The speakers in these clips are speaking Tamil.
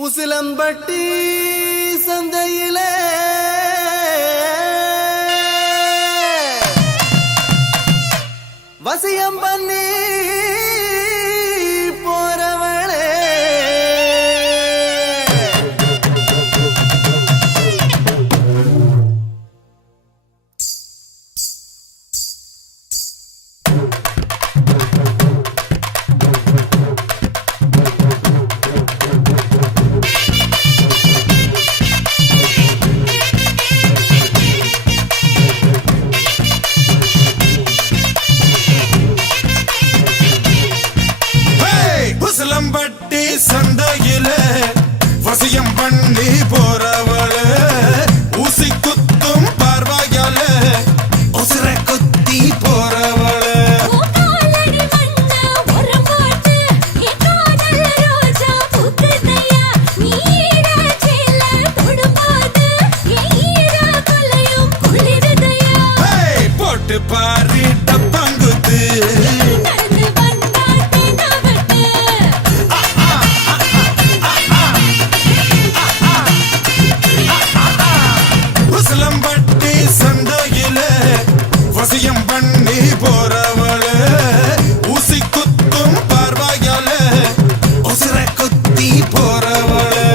உசிலம்பட்டி சந்தையிலே வசியம் பண்ணி போறவளே உசிலம்பட்டி சந்தையிலே வசியம் பண்ணி போறவளே ஊசி குத்தும் பார்வையாலே உசிரை குத்தி போறவளே போட்டு பாரு டப்பாங்குத்து உசிலம்பட்டி சந்தையிலே வசியம் பண்ணி போறவளே ஊசி குத்தும் பார்வையாலே உசிரை குத்தி போறவளே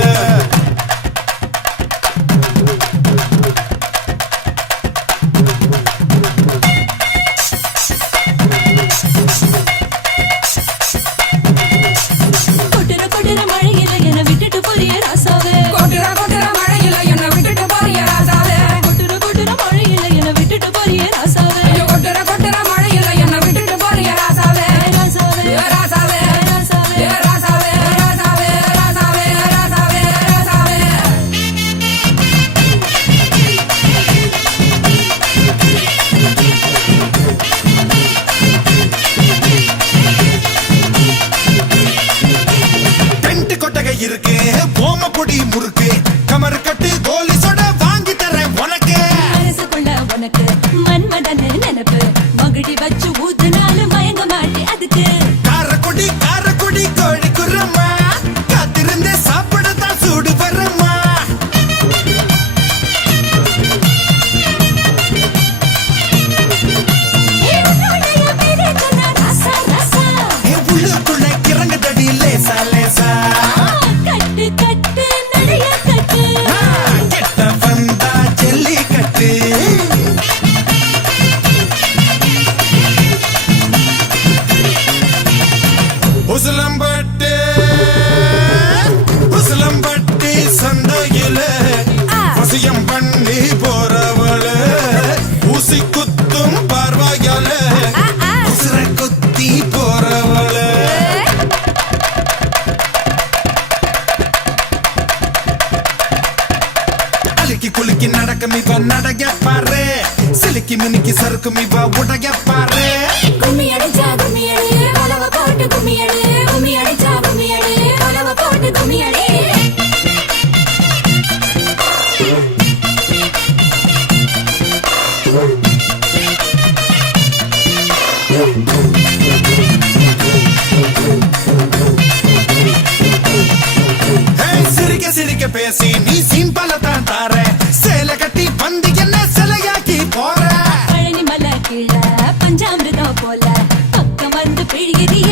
இருக்கு போம பொடி முறுக்கு கமர் கட்டு கோலி சொட வாங்கி தரேன் உனக்கு மனசுக்குள்ள உனக்கு மன்மதன் நினைப்பு மகிழி வச்சு ஊதுனாலும் மயங்க மாட்டே அதுக்கு காரக்குடி கோழி குரம்மா காத்திருந்தே சாப்பிடத்தான் சூடு வரம்மா உள்ளுக்குள்ள கிறங்குதடி லேசா லேசா கெட்ட வந்தா ஜல்லிக்கட்டு உசிலம்பட்டி சந்தையிலே வசியம் பண்ணி போறவளே ஊசி குத்தும் பார்வையாலே உசிரை குத்தி போறவளே அழுக்கி குலுக்கி நடக்கும் இவ நடக பாரு சிலுக்கி மினுக்கி சறுக்கும் இவ உடைய பாரு கும்மி அடிச்சா கும்மி அடி வலவ போட்டு கும்மி அடி கும்மி அடிச்சா கும்மி அடி வலவ போட்டு கும்மி அடி சிரிக்க சிரிக்க பேசி நீ சிம்பலத்தான் தார சேலை கட்டி வந்து என்ன சிலையாக்கி போற பழனி மலை கீழ பஞ்சாமிரதம் போல பக்கம் வந்து பிழியறிய